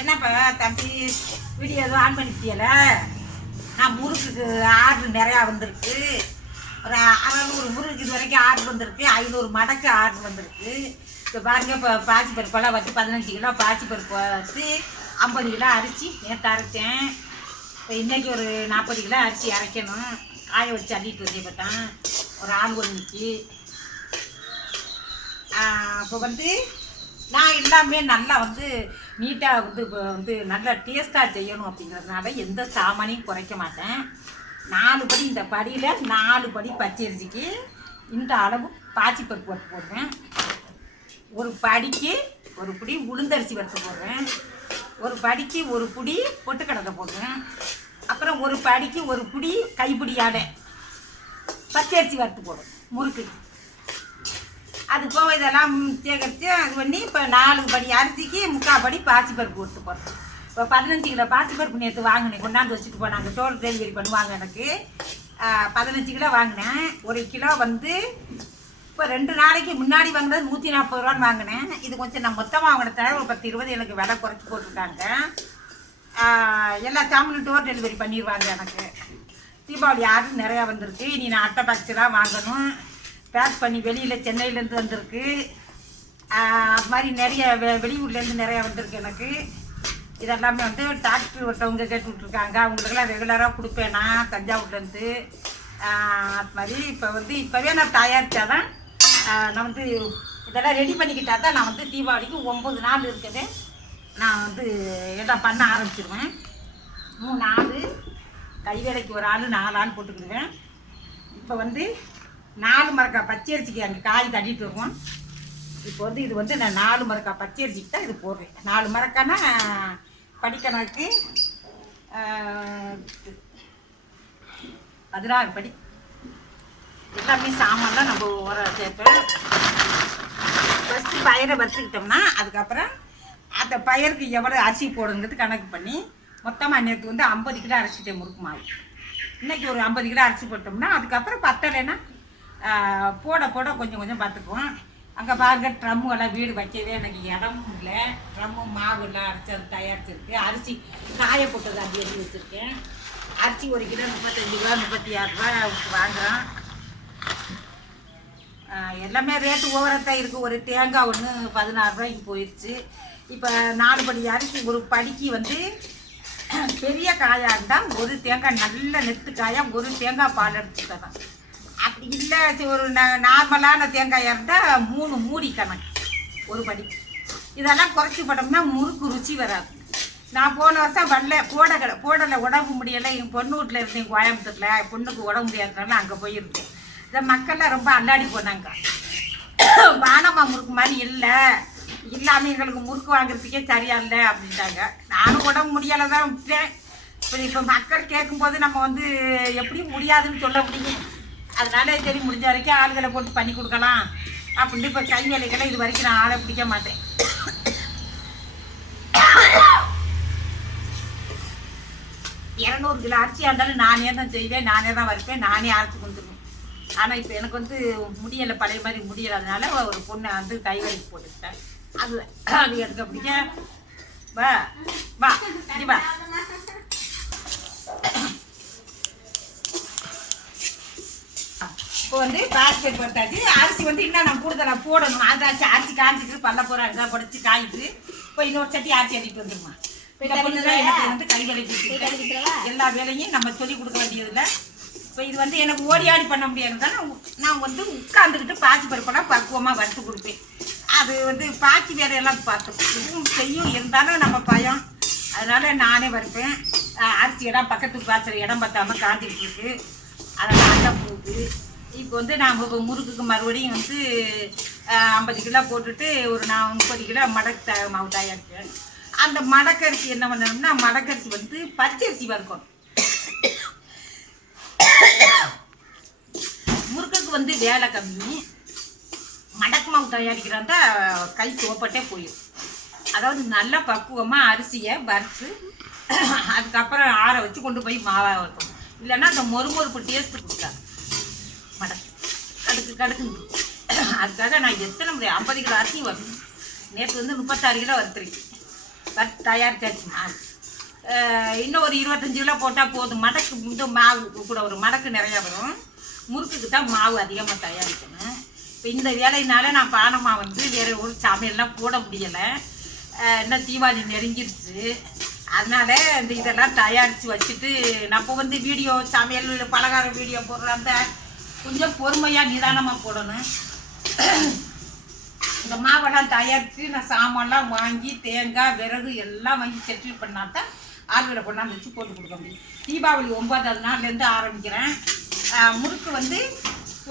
என்னப்பா தம்பி வீடியோ எதுவும் ஆன் பண்ணிட்டியல? நான் முறுக்குக்கு ஆர்டர் நிறையா வந்திருக்கு. ஒரு 600 முறுக்கு இது வரைக்கும் ஆர்டர் வந்திருக்கு. 500 மடக்கு ஆர்டர் வந்திருக்கு. இப்போ பாருங்க, இப்போ பாசி பருப்பெல்லாம் வச்சு 15 கிலோ பாசி பருப்பு வச்சு 50 கிலோ அரிசி நேற்று அரைச்சேன். இப்போ இன்றைக்கி ஒரு 40 கிலோ அரிசி அரைக்கணும். காய வச்சு அள்ளிட்டு வந்து பார்த்தேன் ஒரு ஆள் ஒன்றுக்கு. இப்போ நான் எல்லாமே நல்லா நீட்டாக இப்போ நல்லா டேஸ்ட்டாக செய்யணும் அப்படிங்கிறதுனால எந்த சாமானையும் குறைக்க மாட்டேன். 4 படி இந்த படியில் 4 படி பச்சரிசிக்கு இந்த அளவு பாசிப்பருப்பு வறுத்து போடுவேன். ஒரு படிக்கு ஒரு பிடி உளுந்தரிசி வறுத்து போடுவேன். ஒரு படிக்கு ஒரு பிடி பொட்டுக்கடலை போடுவேன். அப்புறம் ஒரு படிக்கு ஒரு பிடி கைப்பிடியாட பச்சரிசி வறுத்து போடுவேன் முறுக்கு. அது போக இதெல்லாம் சேகரித்து அது பண்ணி இப்போ 4 படி அரிசிக்கு 3/4 படி பாசிப்பருப்பு கொடுத்து போடுறேன். இப்போ 15 கிலோ பாசிப்பருப்பு நேற்று வாங்கினேன், கொண்டாந்து வச்சுட்டு போனாங்க. டோல் டெலிவரி பண்ணுவாங்க. எனக்கு 15 கிலோ வாங்கினேன். 1 கிலோ இப்போ 2 நாளைக்கு முன்னாடி வாங்கினது 140 ரூபான்னு வாங்கினேன். இது கொஞ்சம் நான் மொத்தமாக வாங்கினதால ஒரு 10-20 எனக்கு விலை குறைச்சி போட்டிருக்காங்க. எல்லா சாமானும் டோர் டெலிவரி பண்ணிடுவாங்க. எனக்கு தீபாவளி ஆர்டர் நிறையா வந்திருக்கு. இனி நான் அட்டை பாக்ஸ்லாம் வாங்கணும். பேக் பண்ணி வெளியில் சென்னையிலேருந்து வந்திருக்கு. அது மாதிரி நிறைய வெளியூர்லேருந்து நிறையா வந்திருக்கு எனக்கு. இதெல்லாமே டாக்டர் ஒருத்தவங்க கேட்டு விட்ருக்காங்க. அவங்களுக்கெல்லாம் ரெகுலராக கொடுப்பேன் நான் தஞ்சாவூர்லேருந்து. அது மாதிரி இப்போவே நான் தயாரித்தாதான் நான் இதெல்லாம் ரெடி பண்ணிக்கிட்டா தான் நான் தீபாவளிக்கு 9 நாள் இருக்குது. நான் எல்லாம் பண்ண ஆரம்பிச்சிடுவேன். 3 ஆள் கை வேலைக்கு ஒரு ஆள் 4 ஆள் போட்டுக்கிடுவேன். இப்போ 4 மரக்கா பச்சரிசிக்கு அங்கே காய் தட்டிட்டு வருவோம். இப்போ இது நான் 4 மரக்கா பச்சரிசிக்கு தான் இது போடுறேன். 4 மரக்கானா படிக்கணக்கு 16 படி. எல்லாமே சாமான்லாம் நம்ம உர சேர்ப்பேன். ஃபஸ்ட்டு பயிரை வறுத்துக்கிட்டோம்னா அதுக்கப்புறம் அந்த பயிருக்கு எவ்வளோ அரிசி போடுங்கிறது கணக்கு பண்ணி மொத்தமாக நேற்று 50 கிலோ அரைச்சிட்டேன் முறுக்கு மாவு. இன்றைக்கி ஒரு 50 கிலோ அரைச்சி போட்டோம்னா அதுக்கப்புறம் பத்தலைன்னா போட போட கொஞ்சம் கொஞ்சம் பார்த்துக்குவோம். அங்கே பாருங்க, ட்ரம்மு எல்லாம் வீடு வைக்கவே எனக்கு இடமும் இல்லை. ட்ரம்மு மாவு எல்லாம் அரைச்சி அது தயாரிச்சிருக்கு. அரிசி காய போட்டது அப்படி எழுதி வச்சுருக்கேன். அரிசி 1 கிலோ 35 ரூபா 36 ரூபா வாங்குகிறோம். எல்லாமே ரேட்டு ஓவராக தான் இருக்குது. ஒரு தேங்காய் ஒன்று 16 ரூபாய்க்கு போயிடுச்சு. இப்போ 4 படி அரிசி ஒரு படிக்கு பெரிய காயாக இருந்தால் ஒரு தேங்காய் நல்ல நெத்து காயாக ஒரு தேங்காய் பால் எடுத்துக்கலாம். அப்படி இல்லை ஒரு நார்மலான தேங்காயாக இருந்தால் 3 மூடி கணக்கு ஒரு படி. இதெல்லாம் குறைச்சி போட்டோம்னா முறுக்கு ருச்சி வராது. நான் போன வருஷம் போடலை உடம்பு முடியலை. என் பொண்ணு வீட்டில் இருந்தேன் கோயம்புத்தூரில். பொண்ணுக்கு உடம்பு முடியாததுனால அங்கே போயிருந்தேன். இந்த மக்கள்லாம் ரொம்ப அல்லாடி போனாங்க. வானம்மா முறுக்கு மாதிரி இல்லாமல் எங்களுக்கு முறுக்கு வாங்குறதுக்கே சரியா இல்லை அப்படின்ட்டாங்க. நானும் உடம்பு முடியலை தான் விட்டேன். இப்போ மக்கள் கேட்கும்போது நம்ம எப்படி முடியாதுன்னு சொல்ல முடியும். அதனால சரி, முடிஞ்ச வரைக்கும் ஆளுகளை போட்டு பண்ணி கொடுக்கலாம் அப்படின்ட்டு இப்போ கை வேலைக்கெல்லாம் இது வரைக்கும் நான் ஆளை பிடிக்க மாட்டேன். 200 கிலோ அரிசியாக இருந்தாலும் நானே தான் செய்வேன், நானே தான் வறுப்பேன், நானே அரைச்சி கொடுத்துருவேன். ஆனால் இப்போ எனக்கு முடியலை, பழைய மாதிரி முடியலைனால ஒரு பொண்ணை கை வேலைக்கு போட்டுக்கிட்டேன். அது எடுக்க பிடிக்க வா வா இது வா. இப்போ பாஸ்கெட் போட்டாச்சு. அரிசி இன்னும் நான் கூடுதலாக போடணும். அதாச்சு அரிசி காய்ச்சிட்டு பல்ல போகிற இதாக படித்து காய்ச்சி இப்போ இன்னொரு சட்டி அரிசி அடிட்டு வந்துடுமா. எனக்கு கை வேலைக்கு எல்லா வேலையும் நம்ம சொல்லி கொடுக்க வேண்டியதில்லை. இப்போ இது எனக்கு ஓடி ஆடி பண்ண முடியாதுதானே. நான் உட்காந்துக்கிட்டு பாசி பருப்பெல்லாம் பக்குவமாக வறுத்து கொடுப்பேன். அது பாசி வேலையெல்லாம் பார்த்து இதுவும் செய்யும். இருந்தாலும் நம்ம பயம், அதனால் நானே வறுப்பேன். அரிசியெல்லாம் பக்கத்துக்கு பாய்ச்சல் இடம் பார்த்தாமல் காஞ்சிக்கிட்டு இருக்கு. அதெல்லாம் அண்டை போகுது. இப்போ நான் முறுக்குக்கு மறுபடியும் 50 கிலோ போட்டுட்டு ஒரு 30 கிலோ மடக்கு மாவு தயாரிப்பேன். அந்த மடக்கரிசி என்ன பண்ணணும்னா, மடக்கரிசி பச்சரிசி வறுக்கணும். முறுக்குக்கு வேலை கம்மி. மடக்கு மாவு தயாரிக்கிறாந்தா கை சோப்பட்டே போயிடும். அதாவது நல்லா பக்குவமாக அரிசியை வறுத்து அதுக்கப்புறம் ஆற வச்சு கொண்டு போய் மாவாக வைக்கணும். இல்லைன்னா அந்த மொறுமொறுப்பு டேஸ்ட்டு கொடுக்காது மடக்கு. கடுக்குன்னு. அதுக்காக நான் எத்தனை முறை 50 கிலோ அரிசி வரும். நேற்று 36 கிலோ வறுத்துருக்கேன். தயாரிச்சாச்சு மாவு. இன்னும் ஒரு 25 கிலோ போட்டால் போதும். மடக்கு இது மாவு கூட ஒரு மடக்கு நிறையா வரும். முறுக்குக்கு தான் மாவு அதிகமாக தயாரிக்கணும். இப்போ இந்த வேலையினால நான் பானமாக வந்து வேறு ஒரு சமையல்லாம் போட முடியலை. இன்னும் தீபாவளி நெருங்கிருச்சு. அதனால இந்த இதெல்லாம் தயாரித்து வச்சுட்டு நம்ம வந்து வீடியோ சமையல் பலகாரம் வீடியோ போடுறாந்த கொஞ்சம் பொறுமையாக நிதானமாக போடணும். இந்த மாவெல்லாம் தயாரித்து நான் சாமான்லாம் வாங்கி தேங்காய் விறகு எல்லாம் வாங்கி செட்டில் பண்ணாதான் ஆர்வலை கொண்டாந்து வச்சு போட்டு கொடுக்க முடியும். தீபாவளி 9வது நாள்லேருந்து ஆரம்பிக்கிறேன். முறுக்கு வந்து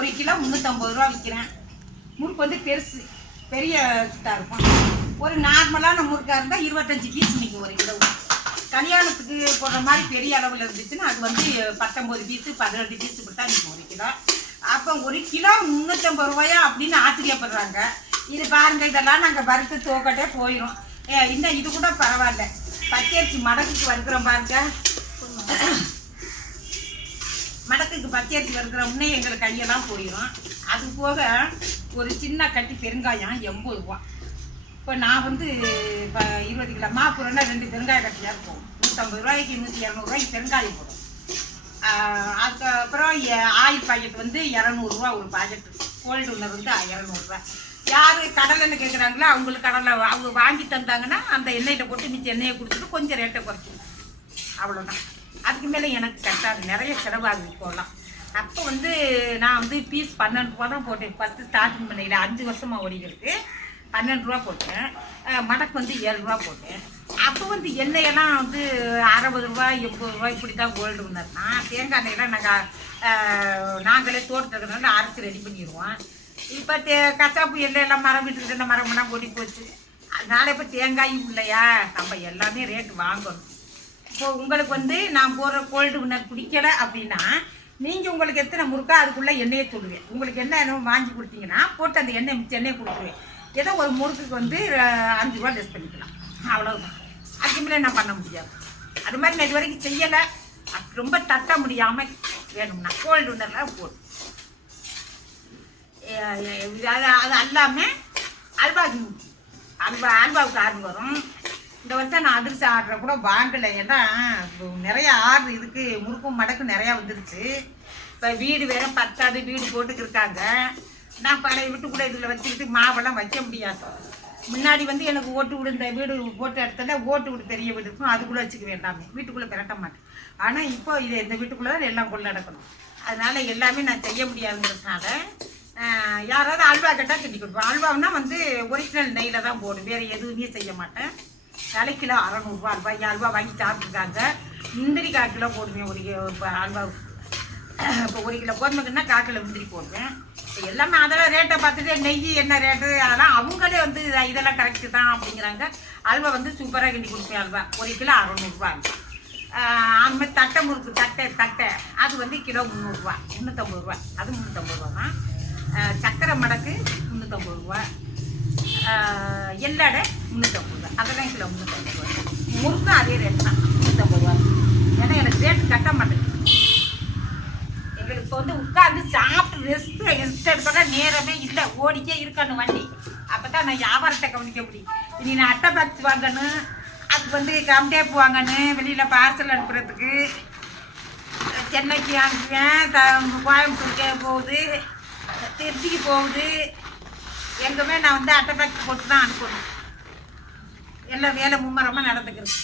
1 கிலோ 350 ரூபா விற்கிறேன். முறுக்கு வந்து பெருசு பெரிய இதாக இருக்கும். ஒரு நார்மலான முறுக்காக இருந்தால் 25 பீஸ் நிற்கும் 1 கிலோ. கல்யாணத்துக்கு போடுற மாதிரி பெரிய அளவில் இருந்துச்சுன்னா அது வந்து 19 பீஸு 18 பீஸு இப்படி தான் நிற்கும் 1 கிலோ. அப்போ 1 கிலோ 350 ரூபாயா அப்படின்னு ஆச்சரியப்படுறாங்க. இது பாருங்கள், இதெல்லாம் நாங்கள் வறுத்து தோக்கட்டே போயிடும். இன்னும் இது கூட பரவாயில்ல. பச்சரிசி மடக்குக்கு வறுக்கிறோம் பாருங்க. மடக்குக்கு பச்சரிசி வறுக்கிறோம்னே எங்களுக்கு கையெல்லாம் போயிடும். அது போக ஒரு சின்ன கட்டி பெருங்காயம் 80 ரூபா. இப்போ நான் வந்து இப்போ 20 கிலோ மாப்புறன்னா 2 பெருங்காய கட்டியாக இருக்கும். 150 ரூபாய்க்கு 100-200 ரூபாய்க்கு பெருங்காயம் போடும். அதுக்கப்புறம் ஆயில் பாக்கெட் வந்து 200 ரூபா ஒரு பாக்கெட்டு. கோல்டு வின்னர் வந்து 200 ரூபா. யார் கடலைன்னு கேட்குறாங்களோ அவங்களுக்கு கடலை அவங்க வாங்கிட்டு வந்தாங்கன்னா அந்த எண்ணெயில் போட்டு மிச்சம் எண்ணெயை கொடுத்துட்டு கொஞ்சம் ரேட்டை குறைச்சிடும். அவ்வளோதான். அதுக்கு மேலே எனக்கு கரெக்டாக நிறைய செலவாகுது இப்போலாம். அப்போ வந்து நான் வந்து பீஸ் 12 ரூபா தான் போட்டேன். ஃபஸ்ட்டு ஸ்டார்டிங் பண்ணையில் 5 வருஷமாக ஓடிக்கிறது 12 ரூபா போட்டேன். மடக்கு வந்து 7 ரூபா போட்டேன். அப்போ வந்து எண்ணெயெல்லாம் வந்து 60 ரூபா 80 ரூபா இப்படி தான் கோல்டு வின்னர்னா. தேங்காய் எண்ணெயெல்லாம் நாங்களே தோட்டத்துக்குனால அரைச்சி ரெடி பண்ணிடுவோம். இப்போ கசாப்பு எண்ணெயெல்லாம் மரம் வீட்டுக்கிட்ட மரமெல்லாம் கொடி போச்சு. அதனால இப்போ தேங்காயும் இல்லையா, நம்ம எல்லாமே ரேட்டு வாங்கணும். இப்போ உங்களுக்கு வந்து நான் போடுற கோல்டு வின்னர் பிடிக்கலை அப்படின்னா நீங்கள் உங்களுக்கு எத்தனை முறுக்கா அதுக்குள்ளே எண்ணெயை சொல்லுவேன். உங்களுக்கு என்ன எண்ணெய் வாங்கி கொடுத்தீங்கன்னா போட்டு அந்த எண்ணெய் மிச்ச எண்ணெயை கொடுத்துருவேன். ஏதோ ஒரு முறுக்குக்கு வந்து 5 ரூபா லெஸ் பண்ணிக்கலாம். அவ்வளோதான். அதுக்கு மேலே நான் பண்ண முடியாது. அது மாதிரி நான் இது வரைக்கும் செய்யலை. ரொம்ப தட்ட முடியாமல் வேணும்னா கோல்டு வின்னர்லாம் போடும். அது எல்லாமே அல்வாவுக்கு ஆர்டர் வரும். இந்த வருஷம் நான் அதிர்ச்சி ஆர்டரை கூட வாங்கலை. ஏன்னா நிறையா ஆர்டர் இதுக்கு முறுக்கும் மடக்கும் நிறையா வந்துருச்சு. இப்போ வீடு வேறு 10வது வீடு போட்டுக்கிருக்காங்க. நான் பழைய வீட்டு கூட இதில் வச்சுக்கிட்டு மாவெல்லாம் வைக்க முடியாது. முன்னாடி வந்து எனக்கு ஓட்டு வீடு இந்த வீடு போட்டு இடத்துல ஓட்டு வீடு பெரிய வீடு இருக்கும். அதுக்குள்ளே வச்சுக்க வேண்டாமே, வீட்டுக்குள்ளே திரட்ட மாட்டேன். ஆனால் இப்போ இதை இந்த வீட்டுக்குள்ளே தான் எல்லாம் கொள்ள நடக்கணும். அதனால் எல்லாமே நான் செய்ய முடியாதுங்கிறதுனால யாராவது அல்வா கேட்டால் கட்டி கொடுப்பேன். அல்வாவுன்னா வந்து ஒரிஜினல் நெய்யில் தான் போடும், வேறு எதுவுமே செய்ய மாட்டேன். கிலோ 600 ரூபா அல்வா வாங்கி சாப்பிட்ருக்காங்க. முந்திரி 1/4 கிலோ போடுவேன் ஒரு அல்வாவுக்கு. இப்போ 1 கிலோ கோதுமைக்குன்னா 1/4 கிலோ முந்திரி போடுவேன். எல்லாமே அதெல்லாம் ரேட்டை பார்த்துட்டு நெய் என்ன ரேட்டு அதெல்லாம் அவங்களே வந்து இதெல்லாம் கரெக்டு தான் அப்படிங்கிறாங்க. அல்வா வந்து சூப்பராக கிண்டி கொடுப்பேன். அல்வா 1 கிலோ 600 ரூபா. அது மாதிரி தட்டை முறுக்கு தட்டை அது வந்து கிலோ 300 ரூபா 350 ரூபா. அது 350 ரூபா தான். சக்கரை மடக்கு 350 ரூபா. எல்லடை 350 ரூபா. அதெல்லாம் கிலோ 350 ரூபா. முறுக்கும் அதே ரேட் தான் 350 ரூபா. ஏன்னா எனக்கு ரேட்டு கட்ட மாட்டேங்குது. எங்களுக்கு இப்போ வந்து உட்காந்து சாப்பிட்டு ரெஸ்ட் எடுக்கோட நேரமே இல்லை. ஓடிக்கே இருக்கணும் வண்டி. அப்போ தான் நான் வியாபாரத்தை கவனிக்க முடியும். இனி நான் அட்டை பாக்ஸ் வாங்கணும், அதுக்கு வந்து கம்டேப் வாங்கணும், வெளியில் பார்சல் அனுப்புறதுக்கு. சென்னைக்கு அனுப்புவேன், கோயம்புத்தூருக்கே போகுது, திருச்சிக்கு போகுது. எங்குமே நான் வந்து அட்டை பாக்ஸ் போட்டு தான் அனுப்பணும். எல்லாம் வேலை மும்மரமாக நடந்துக்கிறது.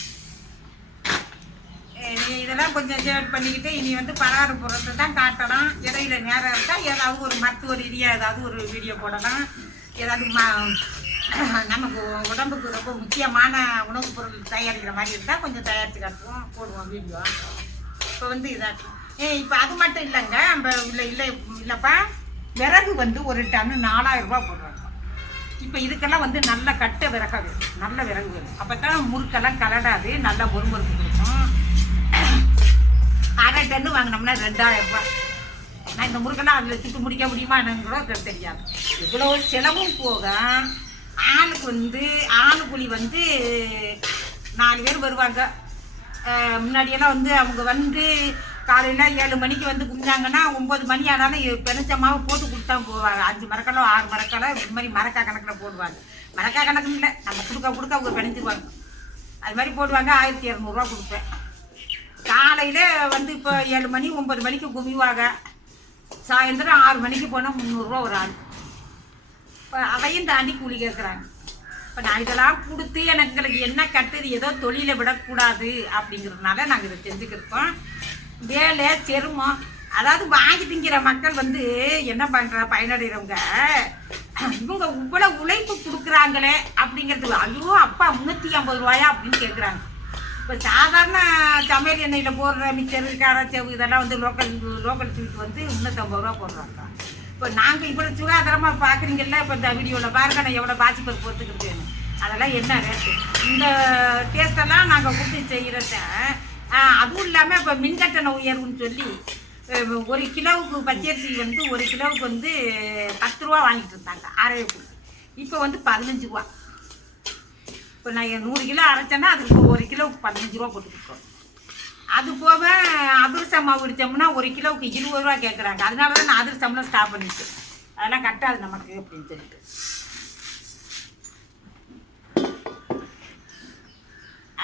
இதெல்லாம் கொஞ்சம் சேவ் பண்ணிக்கிட்டு இனி வந்து பராறு போடுறத தான் காட்டலாம். இடையில நேரம் இருந்தால் ஏதாவது ஒரு மருத்துவ ரீதியாக ஏதாவது ஒரு வீடியோ போடலாம். ஏதாவது நமக்கு உடம்புக்கு ரொம்ப முக்கியமான உணவுப் பொருள் தயாரிக்கிற மாதிரி இருந்தால் கொஞ்சம் தயாரித்து காட்டுவோம், போடுவோம் வீடியோ. இப்போ வந்து இதாகும். இப்போ அது மட்டும் இல்லைங்க, நம்ம இல்லைப்பா விறகு வந்து ஒரு டன்னு 4000 ரூபா போடுறாங்க. இப்போ இதுக்கெல்லாம் வந்து நல்ல கட்டை விறகு வேணும், நல்ல விறகு வேணும். அப்போ தான் முறுக்கெல்லாம் கலடாது, நல்லா முறுமுறுக்கு கொடுக்கும். 1/2 டன்னு வாங்கினோம்னா 2000 ரூபா. நான் இந்த முறுக்கெல்லாம் அதில் சுட்டு முடிக்க முடியுமா என்னன்னு கூட தெரியாது. இவ்வளோ செலவும் போக ஆளுக்கு வந்து ஆளுக்குழி வந்து 4 பேர் வருவாங்க. முன்னாடியெல்லாம் வந்து அவங்க வந்து காலையில் 7 மணிக்கு வந்து கும்பிட்டாங்கன்னா 9 மணி ஆனாலும் பெருச்சமாவை போட்டு கொடுத்தா போவாங்க. 5 மரக்காலோ 6 மரக்காலோ இது மாதிரி மரக்கா கணக்கில் போடுவாங்க. மரக்கா கணக்குன்னு இல்லை, நம்ம கொடுக்க அவங்க பிணைஞ்சிருவாங்க. அது மாதிரி போடுவாங்க. 1200 கொடுப்பேன். காலையில் வந்து இப்போ 7 மணி 9 மணிக்கு குமிவாங்க. சாயந்தரம் 6 மணிக்கு போனால் 300 ஒரு ஆள். இப்போ அதையும் தாண்டி கூலி கேட்குறாங்க. இப்போ நான் இதெல்லாம் கொடுத்து எங்களுக்கு என்ன கட்டுது, ஏதோ தொழிலை விடக்கூடாது அப்படிங்கிறதுனால நாங்கள் இதை செஞ்சுக்கிருக்கோம். வேலை செருமம், அதாவது வாங்கி திங்கிற மக்கள் வந்து என்ன பண்ணுற பயனடைகிறவங்க, இவங்க இவ்வளோ உழைப்பு கொடுக்குறாங்களே அப்படிங்கிறது, ஐயோ அப்பா 350 ரூபாயா அப்படின்னு கேட்குறாங்க. இப்போ சாதாரண சமையல் எண்ணெயில் போடுற மிச்சர் காரச்சேவு இதெல்லாம் வந்து லோக்கல் ஸ்வீட் வந்து 350 ரூபா போடுறாங்க. இப்போ நாங்கள் இவ்வளோ சுகாதாரமாக பார்க்குறீங்கல்ல, இப்போ இந்த வீடியோவில் பாருங்க நான் எவ்வளோ பாசிப்பருப்பு போட்டுக்கிட்டேன்னு, அதெல்லாம் என்ன ரேட்டு. இந்த டேஸ்ட்டெல்லாம் நாங்கள் கொடுத்து செய்கிறத, அதுவும் இல்லாமல் இப்போ மின்கட்டண உயர்வுன்னு சொல்லி 1 கிலோவுக்கு பச்சரிசி வந்து 1 கிலோவுக்கு வந்து 10 ரூபா வாங்கிட்டு இருந்தாங்க அரைப்பு. இப்போ வந்து 15 ரூபா. இப்போ நான் 100 கிலோ அரைச்சேன்னா அதுக்கு இப்போ 1 கிலோவுக்கு 15 ரூபா போட்டுக்கிட்டோம். அது போக அதிரசம் மாவு இடித்தோம்னா 1 கிலோவுக்கு 20 ரூபா கேட்குறாங்க. அதனால தான் நான் அதிரசம்லாம் ஸ்டாப் பண்ணிட்டேன். அதெல்லாம் கட்டாது நமக்கு அப்படின்னு சொல்லிட்டு.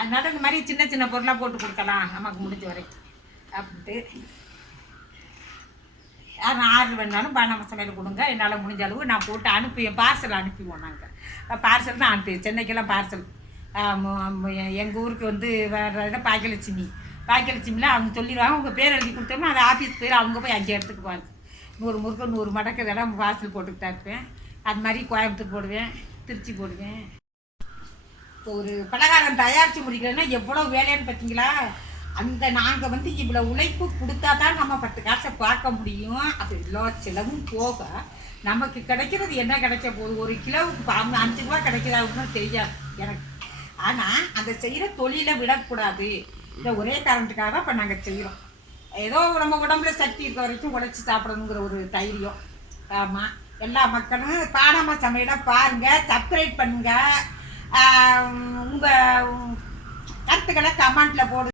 அதனால இந்த மாதிரி சின்ன சின்ன பொருளாக போட்டு கொடுக்கலாம் நமக்கு முடிஞ்ச வரைக்கும் அப்படின்ட்டு. யார் ஆர்டர் வேணாலும் நம்ம சமையல் கொடுங்க, என்னால் முடிஞ்ச அளவு நான் போட்டு அனுப்புவேன். பார்சல் அனுப்பிடுவோம். நாங்கள் பார்சல் தான் அனுப்பி, சென்னைக்கெல்லாம் பார்சல். எங்கள் ஊருக்கு வந்து வேறு இடம் பாக்கியலட்சுமியில் அவங்க சொல்லிடுவாங்க, உங்கள் பேர் எழுதி கொடுத்தோம்னா அது ஆஃபீஸ் பேர், அவங்க போய் அங்கே எடுத்துக்குவாங்க. 100 முறுக்கு 100 மடக்கு இதெல்லாம் பார்சல் போட்டுக்கிட்டா இருப்பேன். அது மாதிரி கோயம்புத்தூர் போடுவேன், திருச்சி போடுவேன். இப்போ ஒரு பலகாரம் தயாரித்து முடிக்கிறதுனா எவ்வளோ வேலைன்னு பார்த்தீங்களா? அந்த நாங்கள் வந்து இவ்வளோ உழைப்பு கொடுத்தா தான் நம்ம 10 காசை பார்க்க முடியும். அது எல்லா செலவும் போக நமக்கு கிடைக்கிறது என்ன கிடைக்க போகுது? 1 கிலோவுக்கு 5 ரூபா கிடைக்கிறாருன்னு தெரியாது எனக்கு. ஆனால் அந்த செய்கிற தொழிலை விடக்கூடாது. இந்த ஒரே காரணத்துக்காக தான் இப்போ நாங்கள் செய்கிறோம். ஏதோ நம்ம உடம்புல சக்தி இருக்க வரைக்கும் உழைச்சி சாப்பிடணுங்கிற ஒரு தைரியம். ஆமாம், எல்லா மக்களும் பாடாம சமையலை பாருங்கள், சப்ஸ்கிரைப் பண்ணுங்கள், உங்கள் கருத்துக்களை கமெண்ட்டில் போடுங்க.